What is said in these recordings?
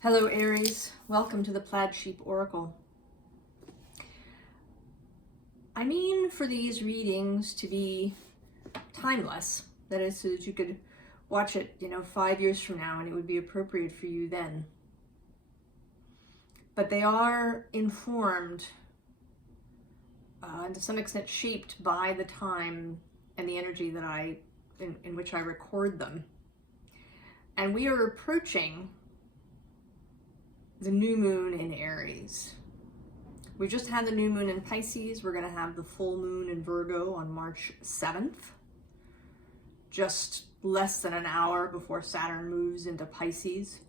Hello Aries, welcome to the Plaid Sheep Oracle. I mean for these readings to be timeless, that is so that you could watch it, 5 years from now and it would be appropriate for you then. But they are informed and to some extent shaped by the time and the energy that in which I record them. And we are approaching the new moon in Aries. We just had the new moon in Pisces. We're going to have the full moon in Virgo on March 7th, just less than an hour before Saturn moves into Pisces.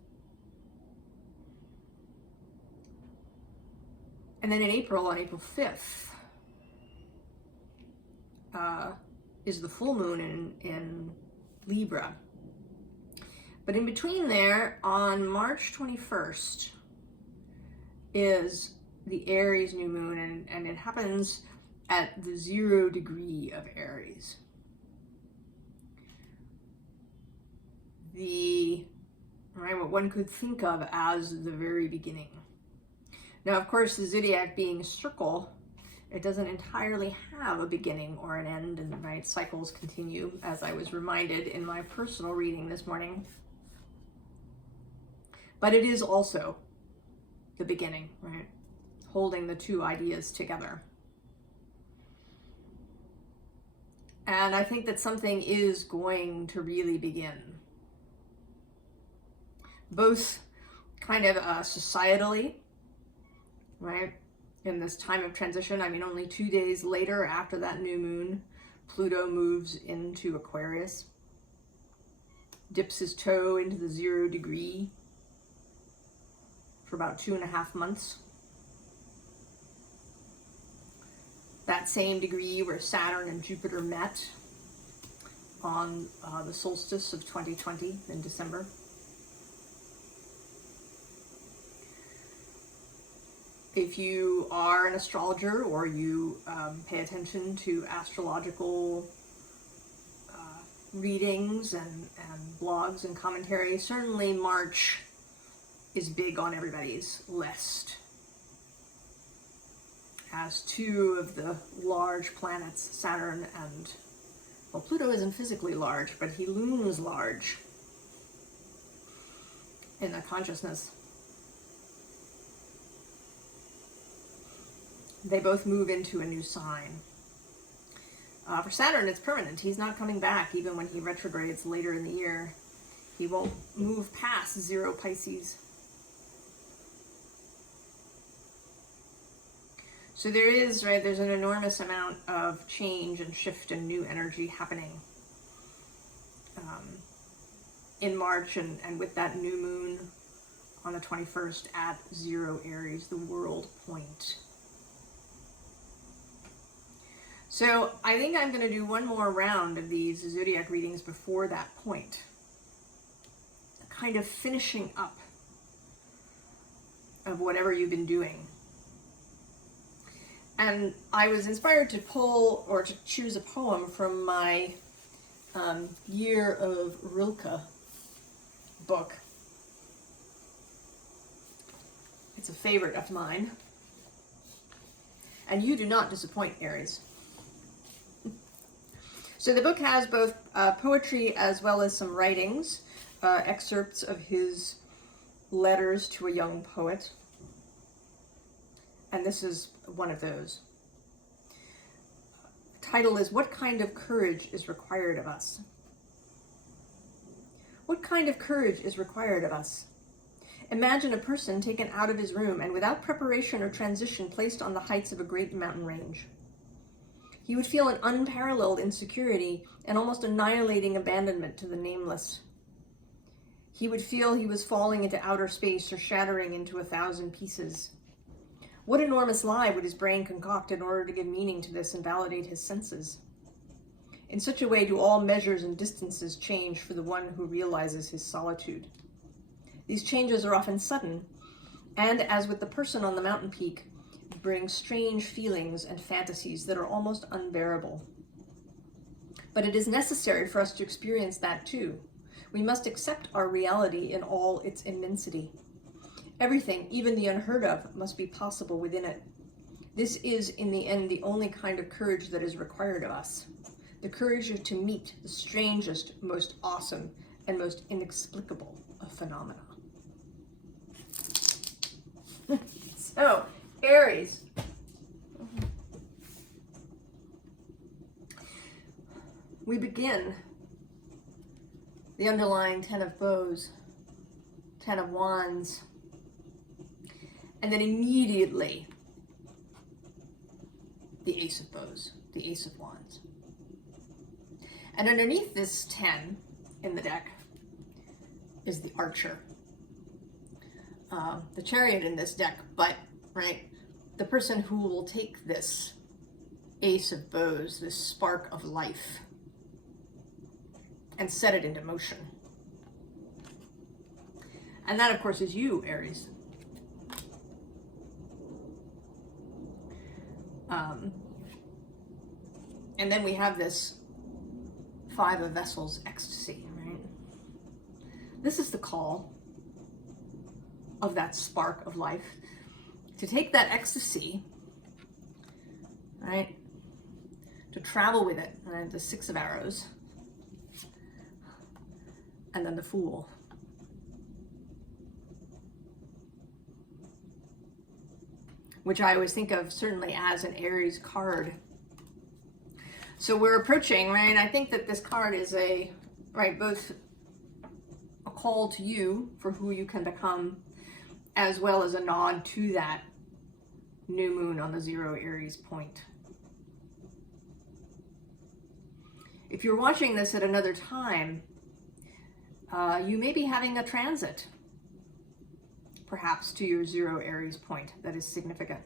And then in April, on April 5th, is the full moon in Libra. But in between there, on March 21st, is the Aries new moon, and it happens at the 0 degree of Aries. What one could think of as the very beginning. Now, of course, the zodiac being a circle, it doesn't entirely have a beginning or an end, and cycles continue, as I was reminded in my personal reading this morning. But it is also the beginning, right? Holding the two ideas together. And I think that something is going to really begin. Both kind of societally, right? In this time of transition, only 2 days later after that new moon, Pluto moves into Aquarius, dips his toe into the 0 degree for about 2.5 months. That same degree where Saturn and Jupiter met on the solstice of 2020 in December. If you are an astrologer or you pay attention to astrological readings and blogs and commentary, certainly March is big on everybody's list, as two of the large planets, Saturn and, well, Pluto isn't physically large, but he looms large in the consciousness. They both move into a new sign. For Saturn, it's permanent. He's not coming back even when he retrogrades later in the year. He won't move past 0 Pisces. So there's an enormous amount of change and shift and new energy happening in March, and with that new moon on the 21st at 0 Aries, the world point. So I think I'm going to do one more round of these zodiac readings before that point, kind of finishing up of whatever you've been doing. And I was inspired to pull or to choose a poem from my Year of Rilke book. It's a favorite of mine. And you do not disappoint, Aries. So the book has both poetry as well as some writings, excerpts of his letters to a young poet. And this is one of those. The title is, What Kind of Courage is Required of Us? What kind of courage is required of us? Imagine a person taken out of his room and without preparation or transition placed on the heights of a great mountain range. He would feel an unparalleled insecurity and almost annihilating abandonment to the nameless. He would feel he was falling into outer space or shattering into 1,000 pieces. What enormous lie would his brain concoct in order to give meaning to this and validate his senses? In such a way do all measures and distances change for the one who realizes his solitude. These changes are often sudden, and as with the person on the mountain peak, bring strange feelings and fantasies that are almost unbearable. But it is necessary for us to experience that too. We must accept our reality in all its immensity. Everything, even the unheard of, must be possible within it. This is, in the end, the only kind of courage that is required of us. The courage to meet the strangest, most awesome, and most inexplicable of phenomena. So, Aries. We begin the underlying 10 of Bows, 10 of Wands, and then immediately the Ace of Bows, the Ace of Wands. And underneath this 10 in the deck is the Archer. The Chariot in this deck, but, right, the person who will take this Ace of Bows, this spark of life, and set it into motion. And that, of course, is you, Aries. And then we have this 5 of Vessels, ecstasy, right? This is the call of that spark of life to take that ecstasy, right, to travel with it, and the 6 of Arrows, and then the Fool. Which I always think of certainly as an Aries card. So we're approaching, right? I think that this card is both a call to you for who you can become, as well as a nod to that new moon on the 0 Aries point. If you're watching this at another time, you may be having a transit, perhaps, to your 0 Aries point that is significant.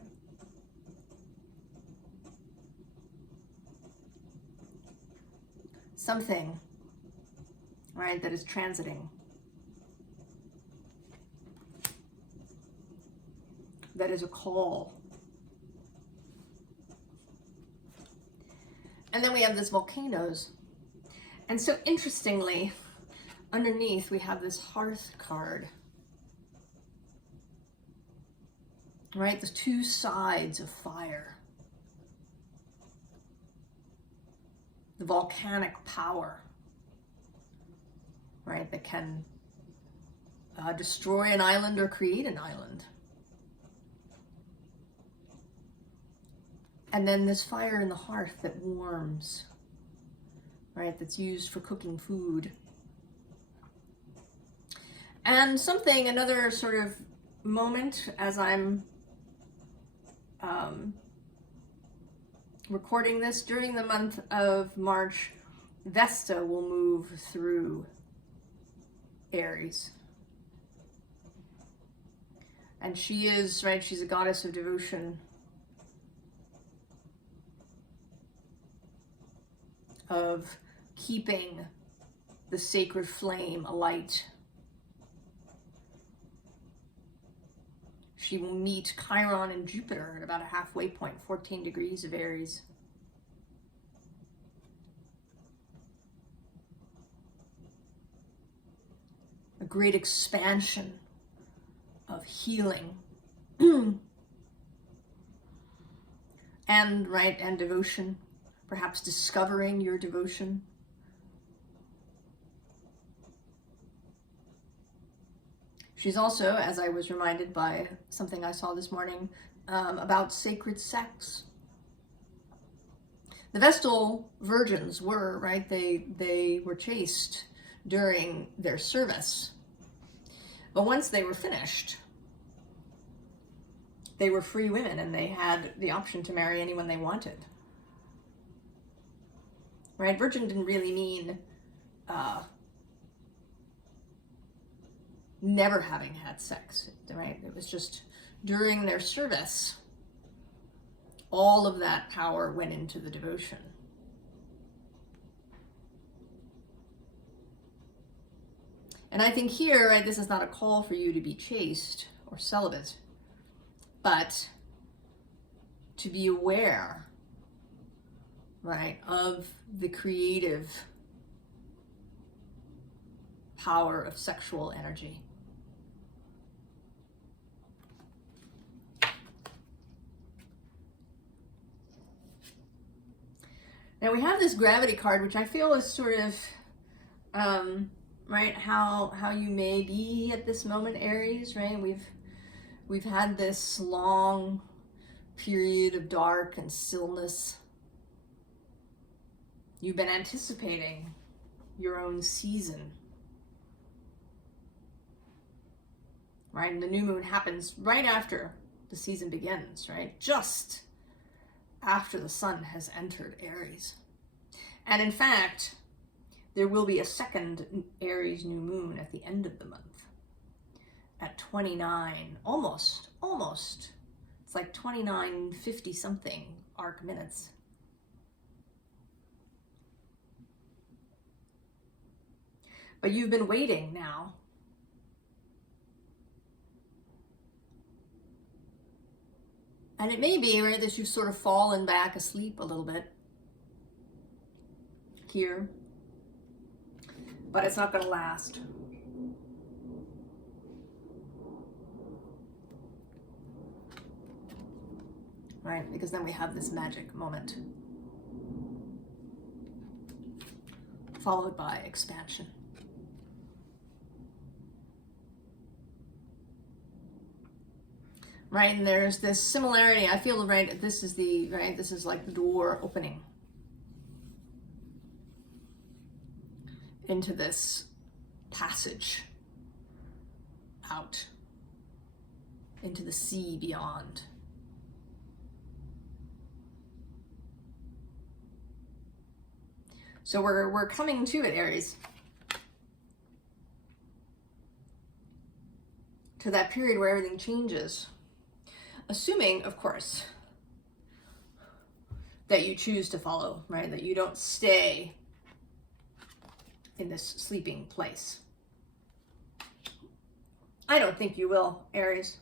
Something, right, that is transiting. That is a call. And then we have this volcanoes. And so interestingly, underneath we have this Hearth card. Right, the 2 sides of fire. The volcanic power, right, that can destroy an island or create an island. And then this fire in the hearth that warms, right, that's used for cooking food. And another sort of moment as I'm recording this, during the month of March, Vesta will move through Aries. And she is, right, she's a goddess of devotion, of keeping the sacred flame alight. She will meet Chiron and Jupiter at about a halfway point, 14 degrees of Aries. A great expansion of healing and devotion, perhaps discovering your devotion. She's also, as I was reminded by something I saw this morning, about sacred sex. The Vestal virgins were, right, they were chaste during their service. But once they were finished, they were free women and they had the option to marry anyone they wanted. Right? Virgin didn't really mean never having had sex, right? It was just during their service, all of that power went into the devotion. And I think here, right, this is not a call for you to be chaste or celibate, but to be aware, right, of the creative power of sexual energy. Now we have this gravity card, which I feel is sort of, right, how you may be at this moment, Aries, right? We've had this long period of dark and stillness. You've been anticipating your own season, right? And the new moon happens right after the season begins, right? Just after the sun has entered Aries. And in fact, there will be a second Aries new moon at the end of the month at 29, almost, it's like 29:50 something arc minutes. But you've been waiting now. And it may be, right, that you've sort of fallen back asleep a little bit here, but it's not going to last. Right, because then we have this magic moment, followed by expansion. Right, and there's this similarity. I feel, right, this is like the door opening into this passage out into the sea beyond. So we're coming to it, Aries, to that period where everything changes. Assuming, of course, that you choose to follow, right? That you don't stay in this sleeping place. I don't think you will, Aries.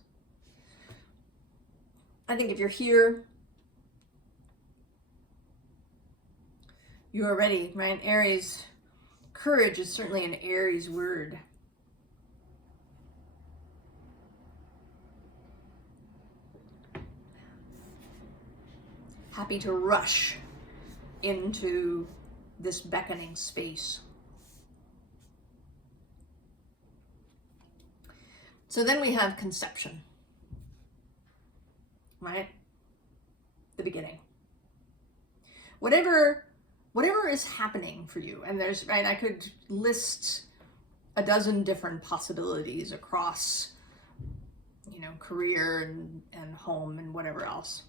I think if you're here, you are ready, right? Aries, courage is certainly an Aries word. Happy to rush into this beckoning space. So then we have conception, right? The beginning. Whatever is happening for you, and there's, right, I could list a dozen different possibilities across, you know, career and home and whatever else.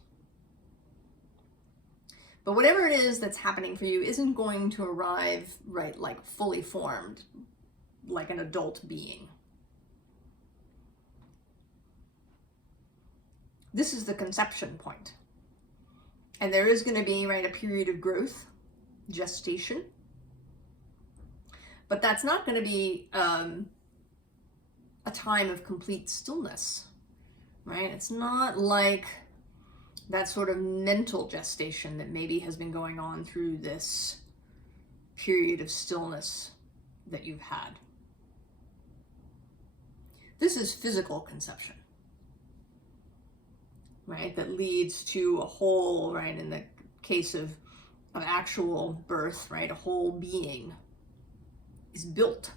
But whatever it is that's happening for you isn't going to arrive, right, like fully formed, like an adult being. This is the conception point. And there is going to be, right, a period of growth, gestation. But that's not going to be a time of complete stillness, right? It's not like that sort of mental gestation that maybe has been going on through this period of stillness that you've had. This is physical conception, right? That leads to a whole, right, in the case of an actual birth, right, a whole being is built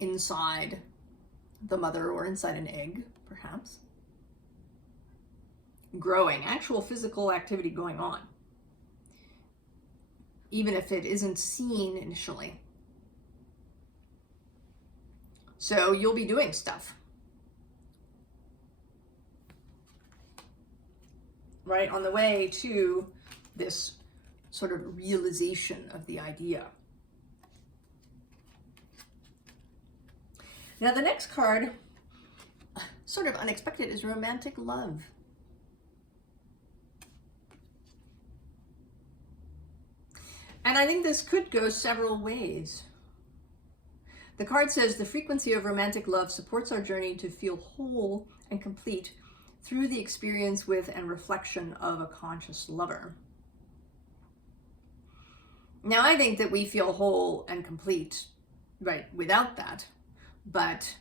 inside the mother or inside an egg, perhaps. Growing, actual physical activity going on, even if it isn't seen initially. So you'll be doing stuff, right, on the way to this sort of realization of the idea. Now the next card, sort of unexpected, is romantic love. And I think this could go several ways. The card says the frequency of romantic love supports our journey to feel whole and complete through the experience with and reflection of a conscious lover. Now, I think that we feel whole and complete, right, without that. But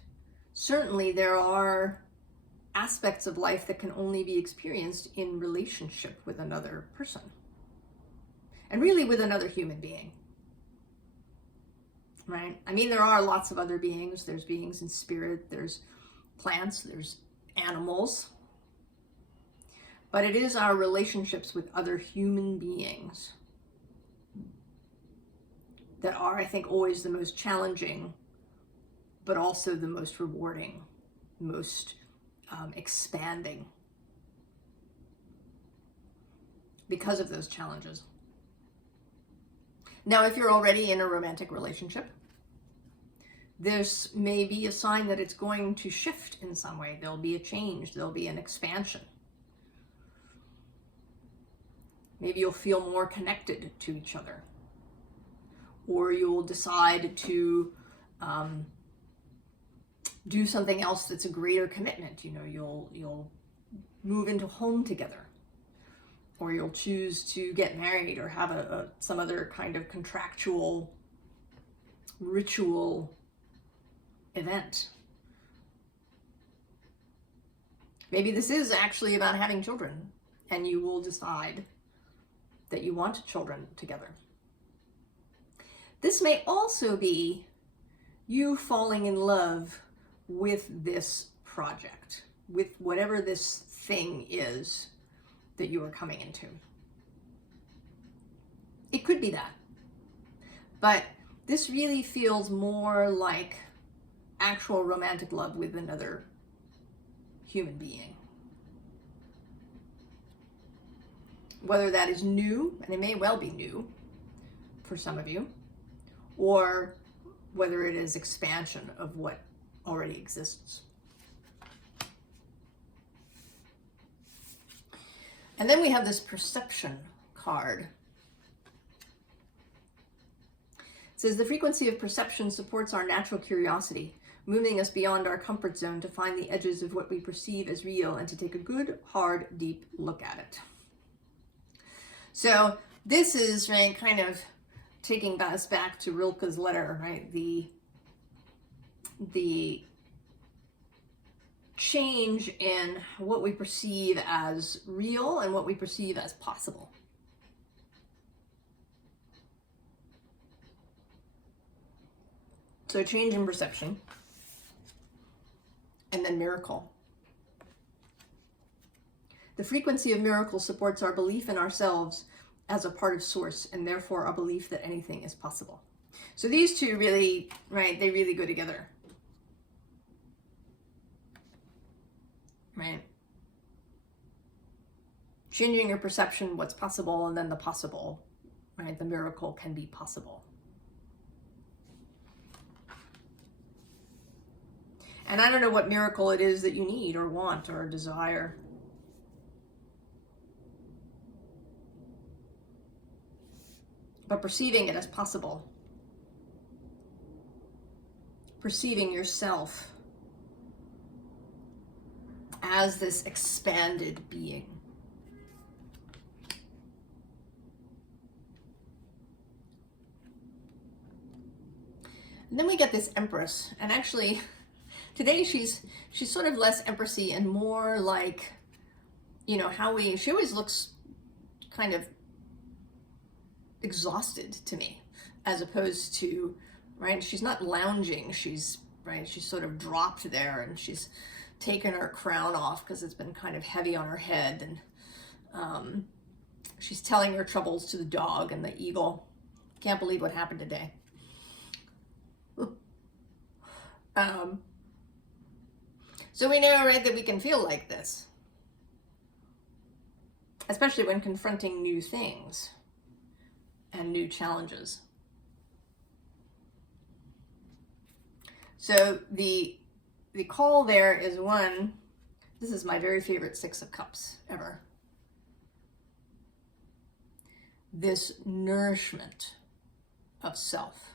certainly there are aspects of life that can only be experienced in relationship with another person, and really with another human being, right? I mean, there are lots of other beings. There's beings in spirit, there's plants, there's animals, but it is our relationships with other human beings that are, I think, always the most challenging, but also the most rewarding, most expanding, because of those challenges. Now, if you're already in a romantic relationship, this may be a sign that it's going to shift in some way. There'll be a change, there'll be an expansion. Maybe you'll feel more connected to each other, or you'll decide to do something else that's a greater commitment. You know, you'll move into a home together, or you'll choose to get married, or have some other kind of contractual ritual event. Maybe this is actually about having children, and you will decide that you want children together. This may also be you falling in love with this project, with whatever this thing is that you are coming into. It could be that. But this really feels more like actual romantic love with another human being. Whether that is new, and it may well be new for some of you, or whether it is expansion of what already exists. And then we have this perception card. It says, the frequency of perception supports our natural curiosity, moving us beyond our comfort zone to find the edges of what we perceive as real and to take a good, hard, deep look at it. So this is, right, kind of taking us back to Rilke's letter, right? The change in what we perceive as real and what we perceive as possible. So change in perception, and then miracle. The frequency of miracle supports our belief in ourselves as a part of source, and therefore our belief that anything is possible. So these two really, right, they really go together. Right? Changing your perception, what's possible, and then the possible, right? The miracle can be possible. And I don't know what miracle it is that you need or want or desire. But perceiving it as possible. Perceiving yourself as this expanded being. And then we get this Empress, and actually today she's sort of less empressy and more like, you know, she always looks kind of exhausted to me, as opposed to, right, she's not lounging, she's sort of dropped there, and she's taken her crown off because it's been kind of heavy on her head, and she's telling her troubles to the dog and the eagle. Can't believe what happened today. So we know, right, that we can feel like this, especially when confronting new things and new challenges. So the call there is one, this is my very favorite Six of Cups ever. This nourishment of self,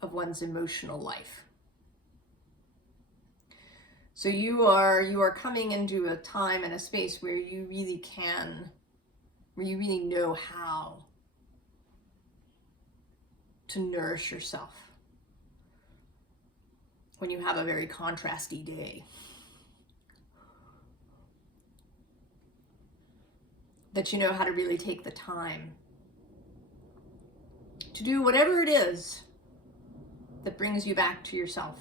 of one's emotional life. So you are coming into a time and a space where you really know how to nourish yourself when you have a very contrasty day. that you know how to really take the time to do whatever it is that brings you back to yourself.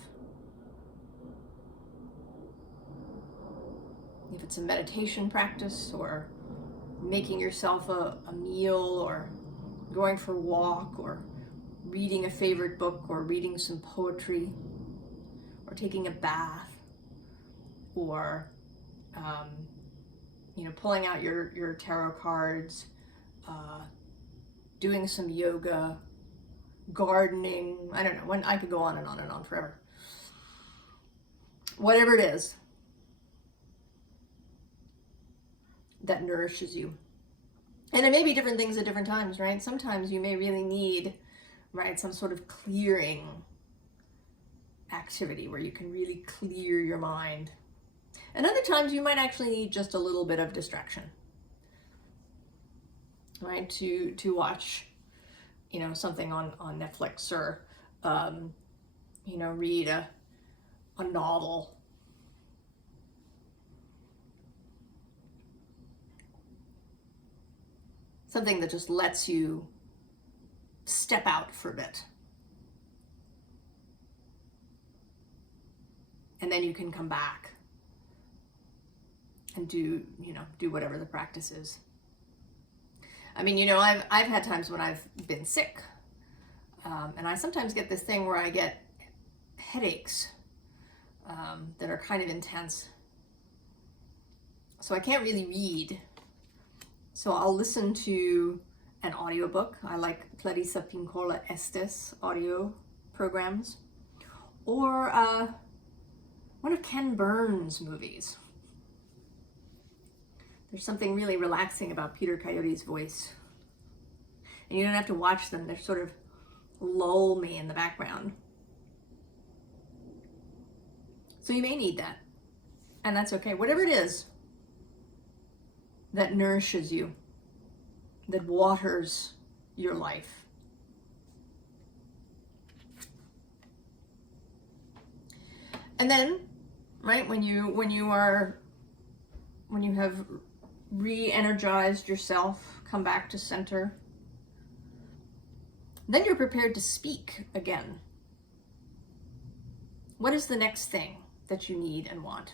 If it's a meditation practice, or making yourself a meal, or going for a walk, or reading a favorite book, or reading some poetry, or taking a bath, or pulling out your tarot cards, doing some yoga, gardening. I don't know, I could go on and on and on forever. Whatever it is that nourishes you. And it may be different things at different times, right? Sometimes you may really need, right, some sort of clearing activity where you can really clear your mind. And other times you might actually need just a little bit of distraction, right? To watch, something on Netflix, or, read a novel. Something that just lets you step out for a bit. And then you can come back and do whatever the practice is. I mean, I've had times when I've been sick, and I sometimes get this thing where I get headaches that are kind of intense. So I can't really read. So I'll listen to an audiobook. I like Clarissa Pinkola Estes audio programs, or one of Ken Burns' movies. There's something really relaxing about Peter Coyote's voice. And you don't have to watch them. They sort of lull me in the background. So you may need that. And that's okay. Whatever it is that nourishes you, that waters your life. And then, right, when you have re-energized yourself, come back to center, then you're prepared to speak again. What is the next thing that you need and want?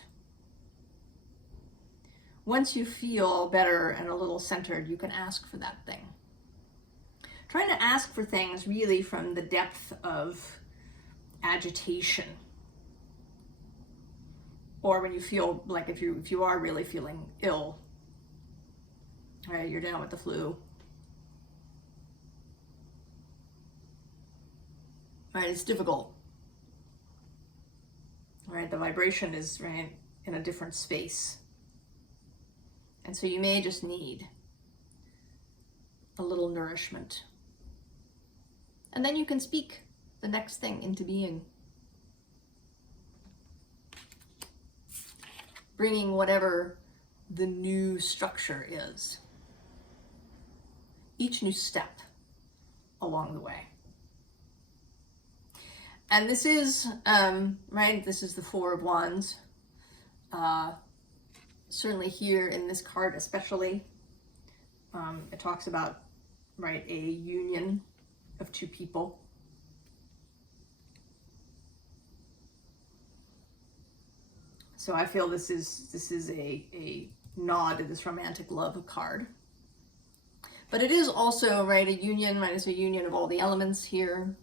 Once you feel better and a little centered, you can ask for that thing. Trying to ask for things really from the depth of agitation, or when you feel like if you are really feeling ill, right, you're down with the flu, right, it's difficult, right, the vibration is, right, in a different space. And so you may just need a little nourishment. And then you can speak the next thing into being. Bringing whatever the new structure is. Each new step along the way. And this is, right, this is the Four of Wands. Certainly here in this card especially, it talks about, right, a union of two people. So I feel this is a nod to this romantic love card. But it is also, right, a union, right, it's a union of all the elements here.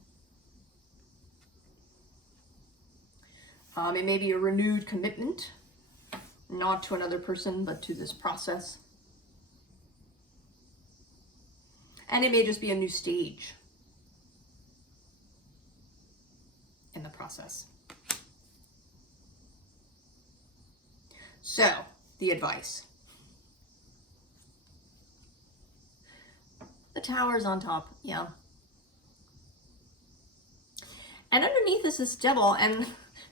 It may be a renewed commitment, not to another person, but to this process. And it may just be a new stage in the process. So, the advice. The tower's on top, yeah. And underneath is this devil, and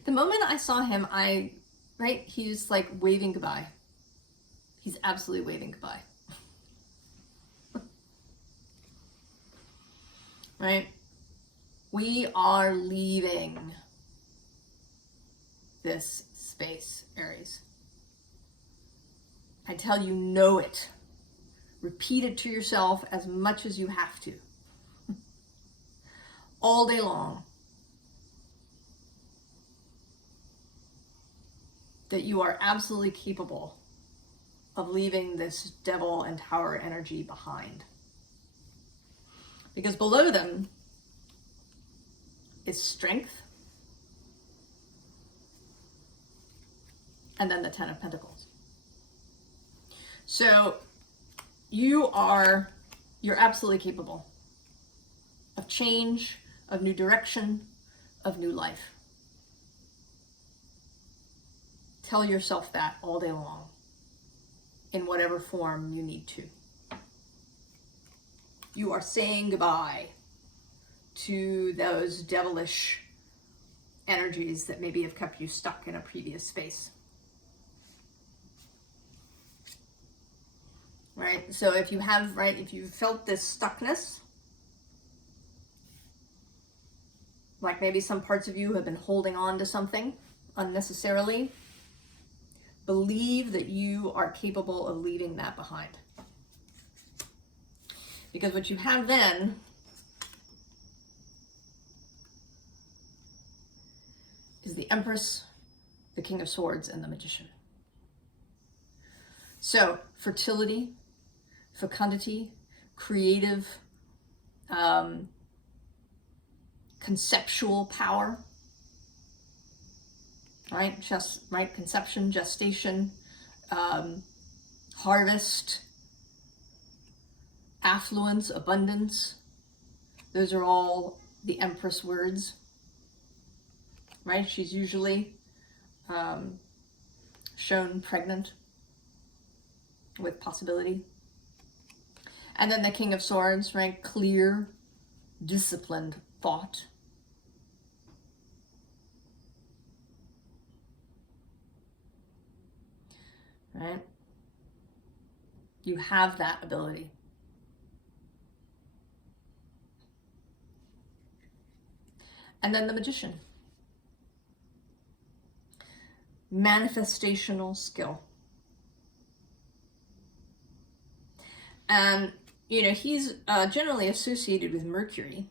the moment I saw him, right, he's like waving goodbye. He's absolutely waving goodbye. Right? We are leaving this space, Aries. I tell you, know it. Repeat it to yourself as much as you have to. All day long. That you are absolutely capable of leaving this devil and tower energy behind. Because below them is strength, and then the Ten of Pentacles. So you're absolutely capable of change, of new direction, of new life. Tell yourself that all day long, in whatever form you need to. You are saying goodbye to those devilish energies that maybe have kept you stuck in a previous space. Right? So if you have, if you felt this stuckness, like maybe some parts of you have been holding on to something unnecessarily, believe that you are capable of leaving that behind. Because what you have then is the Empress, the King of Swords, and the Magician. So fertility, fecundity, creative, conceptual power, right? Conception, gestation, harvest, affluence, abundance. Those are all the Empress words, right? She's usually shown pregnant with possibility. And then the King of Swords, right? Clear, disciplined thought. Right? You have that ability. And then the Magician. Manifestational skill. And, he's generally associated with Mercury.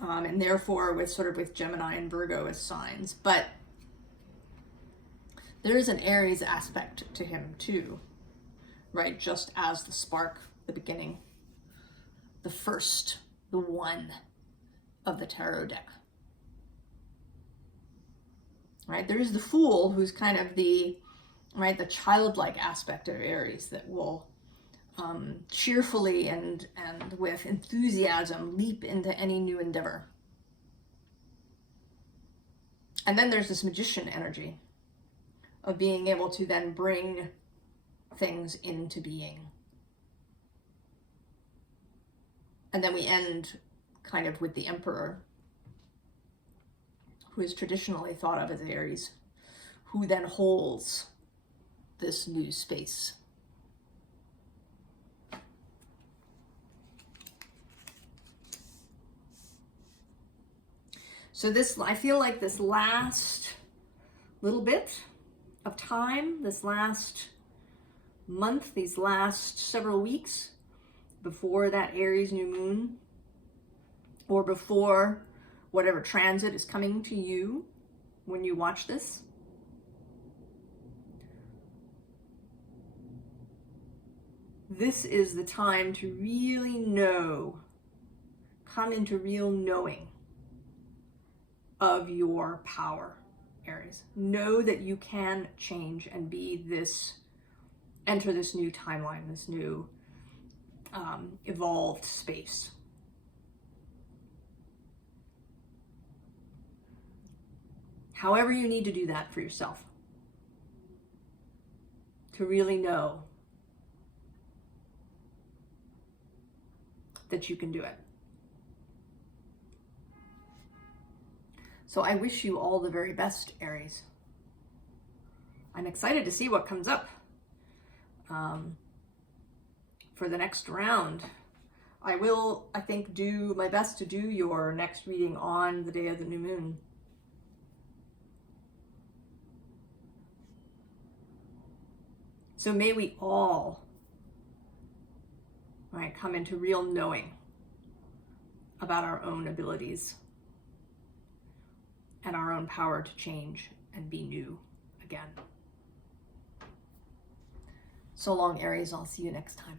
And therefore with Gemini and Virgo as signs. But there is an Aries aspect to him too, right? Just as the spark, the beginning, the first, the one of the tarot deck. Right? There is the Fool, who's kind of the childlike aspect of Aries that will cheerfully and with enthusiasm leap into any new endeavor. And then there's this Magician energy of being able to then bring things into being. And then we end kind of with the Emperor, who is traditionally thought of as Aries, who then holds this new space. So I feel like this last little bit of time, this last month, these last several weeks before that Aries new moon, or before whatever transit is coming to you when you watch this, this is the time to really come into real knowing of your power, Aries. Know that you can change and enter this new timeline, this new evolved space. However you need to do that for yourself, to really know that you can do it. So I wish you all the very best, Aries. I'm excited to see what comes up for the next round. I will, I think, do my best to do your next reading on the day of the new moon. So may we all right? Come into real knowing about our own abilities and our own power to change and be new again. So long, Aries. I'll see you next time.